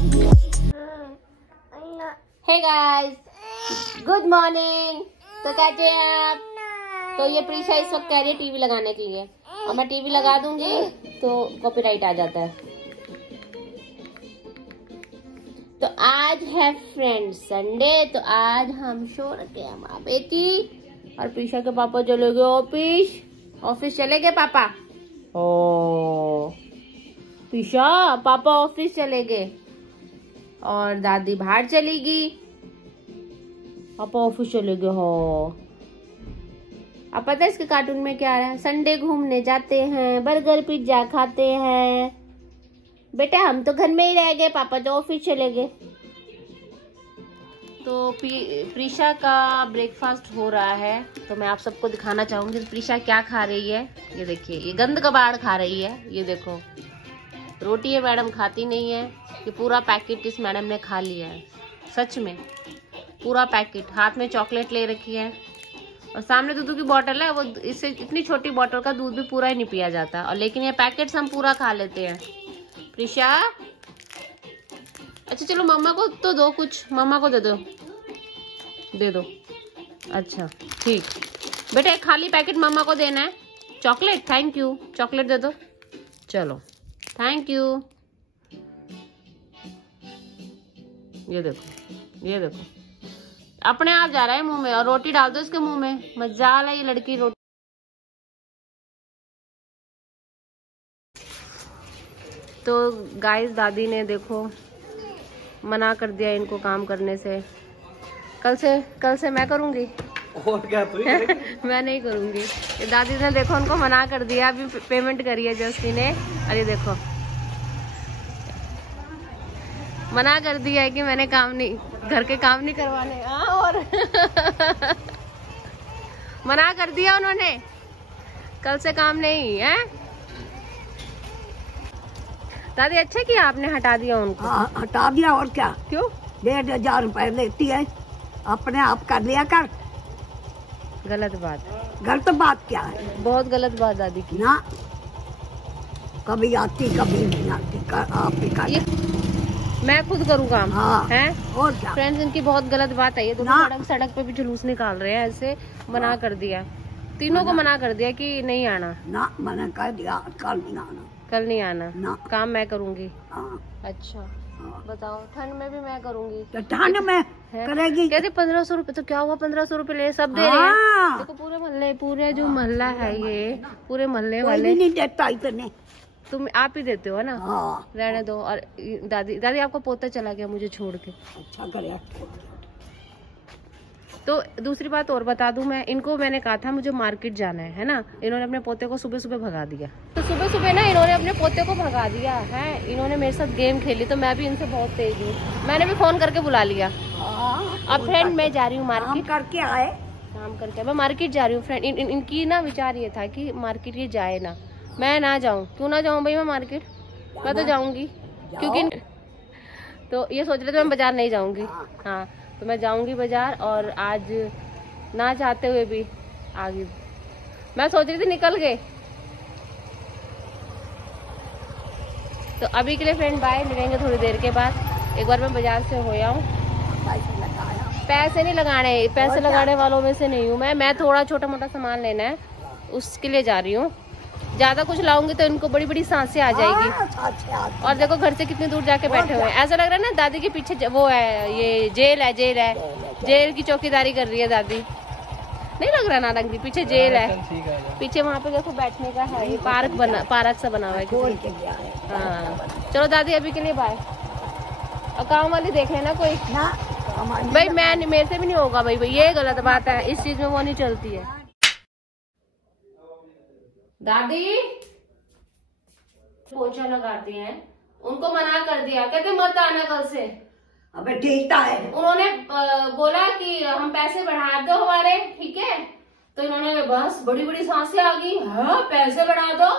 Hey guys, good morning. तो कहते हैं आप, तो ये प्रीशा इस वक्त कह रही है टीवी लगाने के लिए, और मैं टीवी लगा दूंगी तो कॉपीराइट आ जाता है। तो आज है फ्रेंड संडे, तो आज हम शो रखे हैं माँ बेटी, और प्रीशा के पापा चले गए ऑफिस चले गए पापा। ओ प्रीशा, पापा ऑफिस चले गए और दादी बाहर चली गई, पापा ऑफिस चले गए। हो अब पता है इसके कार्टून में क्या है? संडे घूमने जाते हैं, बर्गर पिज्जा खाते हैं। बेटा हम तो घर में ही रह गए, पापा तो ऑफिस चले गए। तो प्रीशा का ब्रेकफास्ट हो रहा है, तो मैं आप सबको दिखाना चाहूंगी प्रीशा क्या खा रही है। ये देखिए, ये गंद कबाड़ खा रही है। ये देखो, रोटी ये मैडम खाती नहीं है, कि पूरा पैकेट इस मैडम ने खा लिया है। सच में पूरा पैकेट, हाथ में चॉकलेट ले रखी है, और सामने दूध की बोतल है। वो इससे इतनी छोटी बोतल का दूध भी पूरा ही नहीं पिया जाता, और लेकिन ये पैकेट्स हम पूरा खा लेते हैं। प्रीशा अच्छा चलो मम्मा को तो दो, कुछ मम्मा को दे दो। अच्छा ठीक बेटा, एक खाली पैकेट मम्मा को देना है। चॉकलेट, थैंक यू, चॉकलेट दे दो। चलो थैंक यू। ये देखो अपने आप जा रहा है मुंह में, और रोटी डाल दो इसके मुंह में। मजाल है ये लड़की रोटी। तो गाइस, दादी ने देखो मना कर दिया इनको काम करने से। कल से मैं करूंगी। और क्या तू मैं नहीं करूंगी। ये दादी ने देखो उनको मना कर दिया, अभी पेमेंट करी है जस्टी ने। अरे देखो, मना कर दिया है कि मैंने घर के काम नहीं करवाने। और मना कर दिया उन्होंने, कल से काम नहीं है। दादी अच्छा किया आपने हटा दिया उनको। हटा दिया, और क्या। क्यों? 1,500 रुपए लेती है, अपने आप कर लिया कर। गलत बात। गलत बात क्या है? बहुत गलत बात दादी की ना, कभी आती कभी नहीं आती, आप ही कर। मैं खुद करूँ काम। हाँ, है और क्या। फ्रेंड्स, इनकी बहुत गलत बात है ये। दोनों सड़क पे भी जुलूस निकाल रहे हैं, ऐसे मना कर दिया। तीनों को मना कर दिया कि नहीं आना। ना मैंने कह दिया कल नहीं आना ना। काम मैं करूँगी। अच्छा बताओ, ठंड में भी मैं करूँगी। तो ठंड में करेगी। कहते 1500 रुपए, तो क्या हुआ 1500 रुपए ले, सब दे रहे हैं। देखो पूरे जो मोहल्ला है, ये पूरे मोहल्ले वाले नहीं देता इतने। तुम आप ही देते हो ना। रहने दो। और दादी आपका पोता चला गया मुझे छोड़ के। अच्छा करे। तो दूसरी बात और बता दूं मैं इनको, मैंने कहा था मुझे मार्केट जाना है ना, इन्होंने अपने पोते को सुबह भगा दिया। तो सुबह ना इन्होंने अपने पोते को भगा दिया है। इन्होंने मेरे साथ गेम खेली, तो मैं भी इनसे बहुत तेज हूँ, मैंने भी फोन करके बुला लिया। अब फ्रेंड मैं जा रही हूँ मार्केट। काम करके मैं मार्केट जा रही हूँ फ्रेंड। इनकी ना विचार ये था कि मार्केट ये जाए ना, मैं ना जाऊँ। क्यों ना जाऊँ भाई मैं मार्केट? मैं तो जाऊंगी, क्योंकि तो ये सोच रहे थे मैं बाजार नहीं जाऊंगी। हाँ तो मैं जाऊंगी बाजार, और आज ना चाहते हुए भी आ गई। मैं सोच रही थी निकल गए। तो अभी के लिए फ्रेंड बाय, मिलेंगे थोड़ी देर के बाद। एक बार मैं बाजार से हो आऊं। पैसे नहीं लगाने, पैसे लगाने वालों में से नहीं हूँ मैं थोड़ा छोटा मोटा सामान लेना है, उसके लिए जा रही हूँ। ज्यादा कुछ लाऊंगी तो इनको बड़ी बड़ी सांसें आ जाएगी। और देखो घर से कितनी दूर जाके बैठे हुए हैं, ऐसा लग रहा है ना दादी के पीछे वो है, ये जेल है। जेल की चौकीदारी कर रही है दादी। नहीं लग रहा नारंगी? पीछे जेल है, पीछे वहाँ पे देखो बैठने का है, ये पार्क सा बना हुआ है। हाँ चलो दादी अभी के लिए बाय। और काम वाली देख लेना कोई भाई, मेरे से भी नहीं होगा भाई, ये गलत बात है, इस चीज में वो नहीं चलती है। दादी पोछा लगाती हैं, उनको मना कर दिया, कहते मत आना कल से। अबे ठीक है। उन्होंने बोला कि हम पैसे बढ़ा दो हमारे, ठीक है? तो इन्होंने बस बड़ी बड़ी सांसें आ गई। हाँ पैसे बढ़ा दो,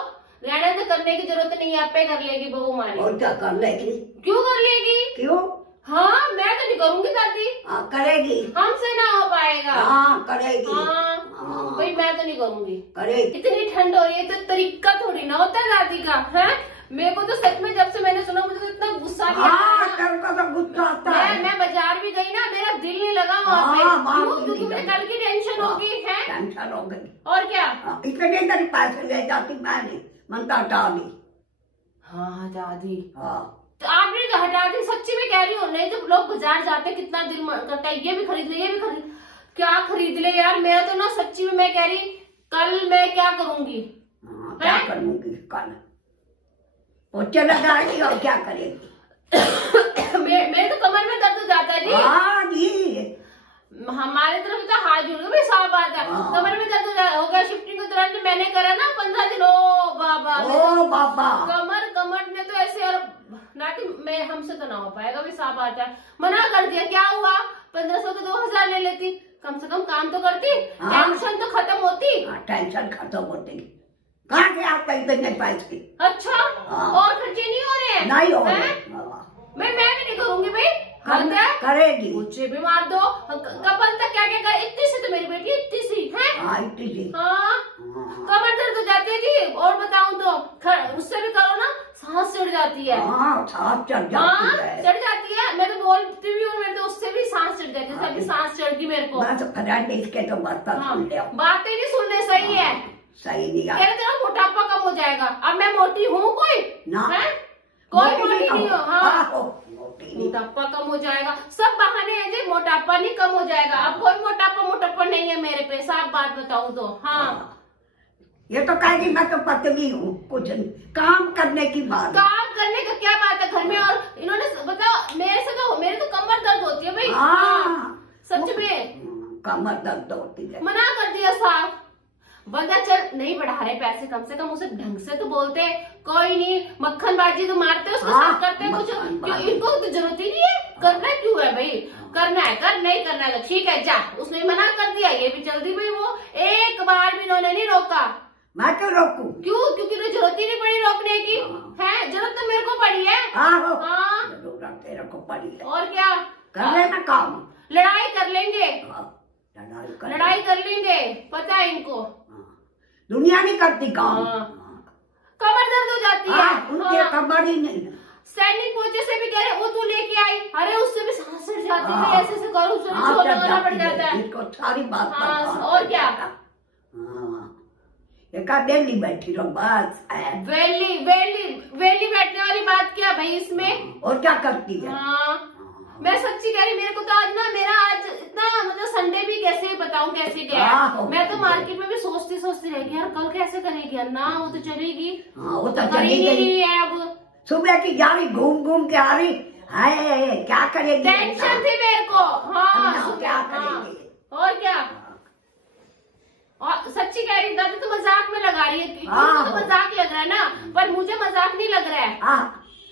रहने तो करने की जरूरत नहीं, आप पे कर लेगी बहू हमारी। और क्या कर लेगी? क्यों कर लेगी? क्यों? हाँ मैं तो नहीं करूंगी दादी। हाँ करेगी, हमसे ना हो पाएगा। हाँ करेगी। हाँ भाई मैं तो नहीं करूंगी। करेगी। इतनी ठंड हो रही है तो तरीका थोड़ी ना होता है दादी का, है? मेरे को तो सच में जब से मैंने सुना मुझे तो इतना गुस्सा आ गया। तो कल की टेंशन होगी है, टेंशन हो गई और क्या। इतने देर पैसे ले जाती मैंने मन हटा दी। हाँ हटा दी। हाँ तो आपने तो हटा दी, सच्ची में कह रही हूँ। नहीं तो लोग बाजार जाते कितना दिल करता है ये भी खरीद ले, ये भी खरीद, क्या खरीद ले यार। मेरा तो ना सच्ची में मैं कह रही कल मैं क्या करूंगी। क्या करूंगी कल, पोछे लगाएगी और क्या करेगी। मेरे तो कमर में दर्द हो जाता है जी। हाँ जी हमारे तरफ तो हाथ जुड़ गए, साफ बात है। कमर में दर्द हो गया शिफ्टिंग के दौरान मैंने करा ना 15 दिन। ओ बाबा, ओ बाबा, कमर ने तो ऐसे यार ना कि मैं हमसे तो ना हो पाएगा भी, साफ बात है। मना कर दिया, क्या हुआ 1500 के 2000 ले लेती, कम से कम काम तो करती। टेंशन तो खत्म होती। टेंशन खत्म होती। कहाँ से आप कहीं नहीं पैसे। अच्छा और खर्चे नहीं हो रहे हैं? नहीं हो रहे। मैं भी नहीं करूंगी भाई। करेगी, मुझे भी मार दो। कपल तक क्या क्या कर, इतनी सी तो मेरी बेटी इतनी सी है। इतनी सी। हाँ कमर दर्द हो जाती है जी। और बताऊं तो उससे भी करो ना सांस चढ़ जाती है। सांस चढ़ जाती है, चढ़ जाती है। मैं तो बोलती भी हूँ, मेरे तो उससे भी सांस चढ़ जाती है। अभी सांस चढ़ गई मेरे को। फ्रेंड इसके तो बातें नहीं सुन रहे। सही है, सही नहीं। कह रहे मोटापा कम हो जाएगा। अब मैं मोटी हूँ कोई ना, कोई मोटी नहीं हो। हाँ मोटापा कम हो जाएगा, सब बहाने हैं जी। मोटापा नहीं कम हो जाएगा। अब कोई मोटापा नहीं है मेरे पे, साफ बात बताऊं तो। हाँ ये तो कहेगी मैं तो पतली हूँ, कुछ नहीं, काम करने की बात। काम करने का क्या बात है घर में। और इन्होंने बताओ मेरे तो कमर दर्द होती है भाई। सच में कमर दर्द होती है। मना कर दिया साफ। बंदा चल नहीं बढ़ा रहे पैसे, कम से कम उसे ढंग से तो बोलते। कोई नहीं, मक्खनबाजी तो मारते उसके साथ करते कुछ। इनको तो जरूरत ही नहीं है, करना क्यों है भाई। करना है कर, नहीं करना है तो ठीक है जा। उसने मना कर दिया, ये भी जल्दी भाई। वो एक बार भी इन्होंने नहीं रोका। मैं क्यों रोकूं? क्यों? क्योंकि तो जरूरत ही नहीं पड़ी रोकने की। है जरूरत तो मेरे को पड़ी है। जरूरत तेरे को पड़ी है। और क्या कर लेना काम, लड़ाई कर लेंगे। लड़ाई कर लेंगे, पता है इनको। दुनिया नहीं करती काम। कमर दर्द हो जाती है। उनके कमर ही नहीं। सैनिक पोचे से भी कह रहे वो तू लेके आई, अरे उससे भी सांस चढ़ जाती है। ऐसे से करो, उससे भी लगाना पड़ जाता है। इनको सारी बात और क्या। वेली बैठी रहो बस। वेली बैठने वाली बात क्या भाई इसमें। और क्या करती है। मैं सच्ची कह रही, मेरे को तो आज ना मेरा आज इतना मतलब संडे भी कैसे बताऊं कैसे गया। मैं तो मार्केट में भी सोचती रह गई यार कल कैसे करेगी ना। वो तो चलेगी, वो तो चली रही है। अब सुबह की जा रही, घूम के आ रही है, क्या करेगी। टेंशन थी मेरे को। क्या करेगी। और क्या। और सच्ची कह रही दादी तो मजाक में लगा रही है। तो मजाक लग रहा है ना, पर मुझे मजाक नहीं लग रहा है।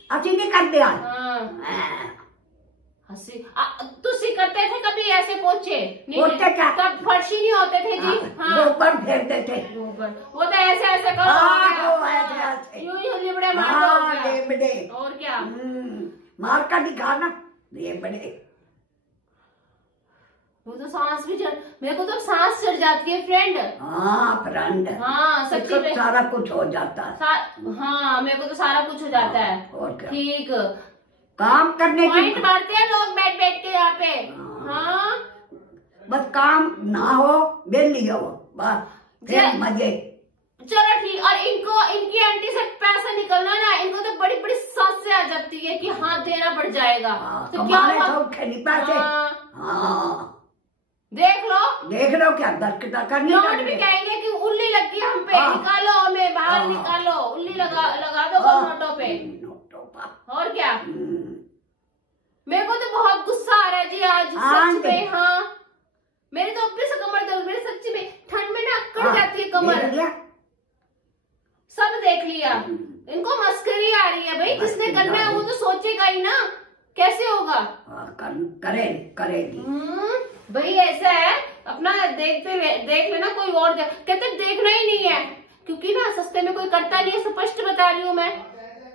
अच्छी नहीं कर दिया। तुसी करते थे कभी ऐसे पोछे? पोछे क्या, तब फर्शी नहीं होते थे जी। गोबर फेरते थे। वो तो ऐसे करो, यूं लिबड़े मार। और क्या मार का दिखाना लिबड़े। वो तो सांस भी मेरे को तो सांस चढ़ जाती है फ्रेंड। फ्रेंड। सच्ची में सारा कुछ हो जाता है। मेरे को तो सारा कुछ हो जाता है। और क्या। ठीक काम करने की पॉइंट मारते हैं लोग बैठ के यहाँ पे। बस काम ना हो, बेली हो बस, मजे। चलो ठीक। और इनकी आंटी से पैसा निकलना ना, इनको तो बड़ी बड़ी सांस से आ जाती है कि हाँ देना पड़ जाएगा। तो क्या पैसे। देख लो क्या दरकता करनी। नोट भी कहेंगे कि उल्ली लग गई हम पे, निकालो हमें बाहर निकालो। उल्ली लगा दो नोटों पे। और क्या। मेरे को तो बहुत गुस्सा आ रहा है जी आज सच में। मेरी तो अपने से कमर दर्द, मेरे सच्ची में ठंड में ना अकड़ जाती है कमर। सब देख लिया। इनको मस्करी आ रही है भाई। जिसने करना है वो तो सोचेगा ही ना, कैसे होगा। करेगी भाई ऐसा है अपना देख लेना। कोई और कहते देखना ही नहीं है, क्योंकि ना सस्ते में कोई करता नहीं है। स्पष्ट बता रही हूँ मैं,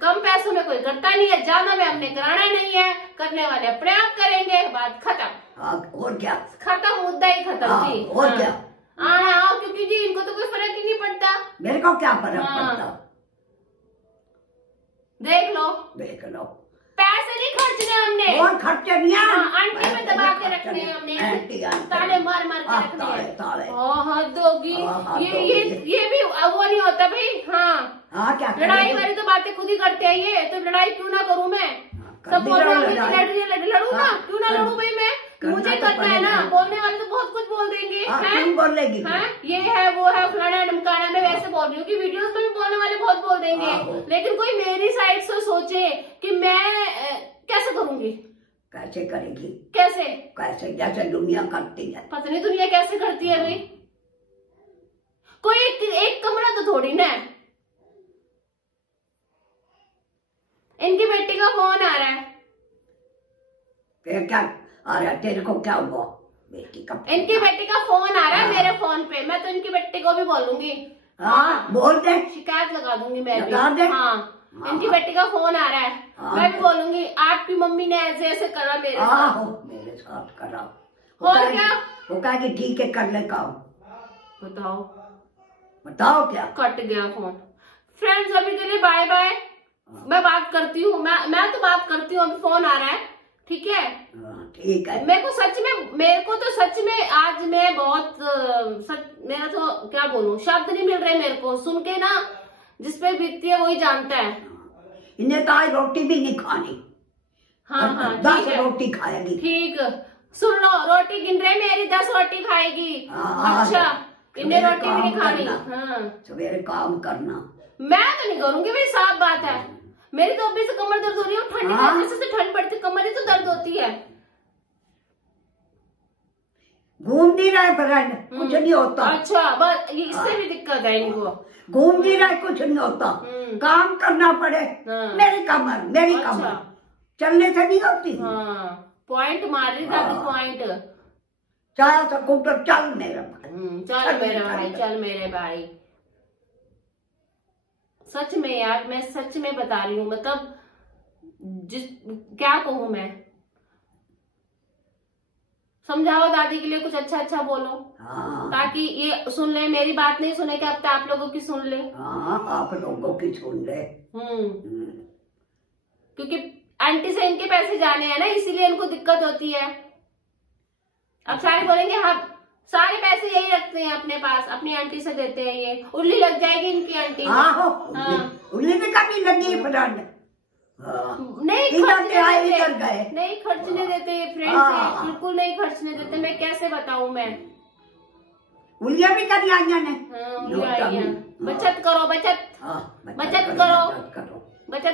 कम पैसों में कोई करता नहीं है। ज्यादा में हमने कराना नहीं है, करने वाले अपने आप करेंगे, बात खत्म। और क्या, खत्म, मुद्दा ही खत्म जी। और क्या। क्योंकि जी इनको तो कोई फर्क ही नहीं पड़ता। मेरे को क्या फर्क पड़ता। देख लो पैसे नहीं खर्चने हमने। और खर्चे नहीं है। आंटी में दबा के रखने हैं हमने, ताले मार मार के रखने हैं। हद होगी। ये भी वो नहीं होता भाई। हाँ क्या लड़ाई वाली तो बातें खुद ही करते हैं ये, तो लड़ाई क्यों ना करूँ मैं? सब बोल रहे हैं लड़ू ना, क्यों ना लड़ू भाई मैं? मुझे करना है ना। बोलने वाले तो बहुत कुछ बोल देंगे हैं, बोलेगी ये है वो है फलाना ढमकाना। मैं वैसे बोल रही हूँ कि वीडियोस में भी बोलने वाले बहुत बोल देंगे, लेकिन कोई मेरी साइड से सोचे कि मैं कैसे करूंगी। कैसे करेगी? कैसे कैसे जैसे दुनिया करती है। पता नहीं दुनिया कैसे करती है भाई। कोई एक कमरा तो थोड़ी ना है। इनकी बेटी का फोन आ रहा है। क्या आ रहा है? तेरे को क्या हुआ? बेटी का? इनकी बेटी का फोन आ रहा है मेरे फोन पे। मैं तो इनकी बेटी को भी बोलूंगी। हाँ बोल दे, शिकायत लगा दूंगी मैं भी। लगा दे। हाँ इनकी बेटी का फोन आ रहा है। मैं भी बोलूंगी आपकी मम्मी ने ऐसे ऐसे करा मेरे साथ। मेरे साथ करा। और क्या? वो कहेगी ठीक है कर ले काम। बताओ बताओ क्या? कट गया फोन। फ्रेंड्स अभी के लिए बाय बाय। मैं बात करती हूँ, मैं तो बात करती हूँ। अभी फोन आ रहा है, ठीक है? ठीक है। मेरे को तो सच में आज मैं बहुत मेरा तो क्या बोलूं, शब्द नहीं मिल रहे मेरे को सुन के ना। जिसपे बीतती है वही जानता है। इन्हें तो आज रोटी भी नहीं खानी। हाँ 10 रोटी खाएगी। ठीक सुन लो, रोटी गिन रहे मेरी 10 रोटी खाएगी। अच्छा इन्हें रोटी भी नहीं खानी। हाँ सवेरे काम करना। मैं तो नहीं करूंगी भाई, साफ बात है। मेरी तो अभी से कमर दर्द हो रही है। ठंड जैसे ठंड पड़ती कमर ही तो दर्द होती है। घूम नहीं रहा फ्रेंड, कुछ नहीं होता। अच्छा बस इससे भी दिक्कत है इनको। घूम नहीं रहा कुछ नहीं होता, काम करना पड़े। मेरी कमर चलने से नहीं होती। पॉइंट मार रही दादी, पॉइंट। चाहे स्कूटर चल मेरे भाई, चल मेरे भाई, चल मेरे भाई। सच में यार, मैं सच में बता रही हूँ। मतलब क्या कहूँ मैं? समझाओ दादी के लिए कुछ अच्छा अच्छा बोलो। ताकि ये सुन ले, मेरी बात नहीं सुने कि अब तो आप लोगों की सुन ले। आप लोगों की सुन ले। क्योंकि आंटी से इनके पैसे जाने हैं ना, इसीलिए इनको दिक्कत होती है। अब सारे बोलेंगे हाँ सारे पैसे यही रखते हैं अपने पास, अपनी आंटी से देते हैं। ये उल्ली लग जाएगी इनकी आंटी। उल्ली भी कभी लगी फ्रेंड। नहीं खर्चने देते ये फ्रेंड, बिल्कुल नहीं खर्चने देते। मैं कैसे बताऊं मैं? उलिया भी कभी आइया ने। बचत करो, बचत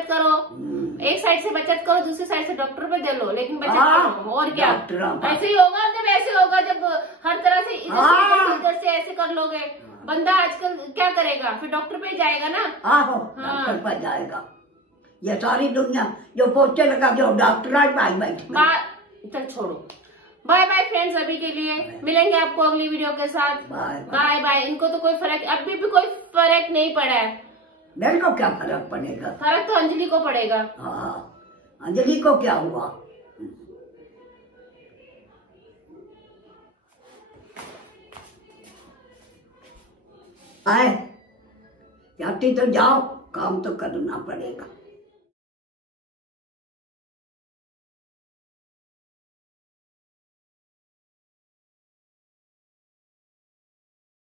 करो। एक साइड से बचत करो, दूसरी साइड से डॉक्टर पे दे लो, लेकिन बचत करो। और क्या? ऐसे ही होगा जब हर तरह से इधर से ऐसे कर लोगे। बंदा आजकल क्या करेगा? फिर डॉक्टर पे जाएगा ना। डॉक्टर पे जाएगा। ये सारी दुनिया जो पोछे लगा जो डॉक्टर भाई बैठे। चल छोड़ो, बाय बाय फ्रेंड्स। अभी के लिए मिलेंगे आपको अगली वीडियो के साथ। Bye bye. इनको तो कोई फर्क, अभी भी कोई फर्क नहीं पड़ा है। मेरे को क्या फर्क पड़ेगा? फर्क तो अंजलि को पड़ेगा। अंजलि को क्या हुआ? आए जाती तो जाओ, काम तो करना पड़ेगा।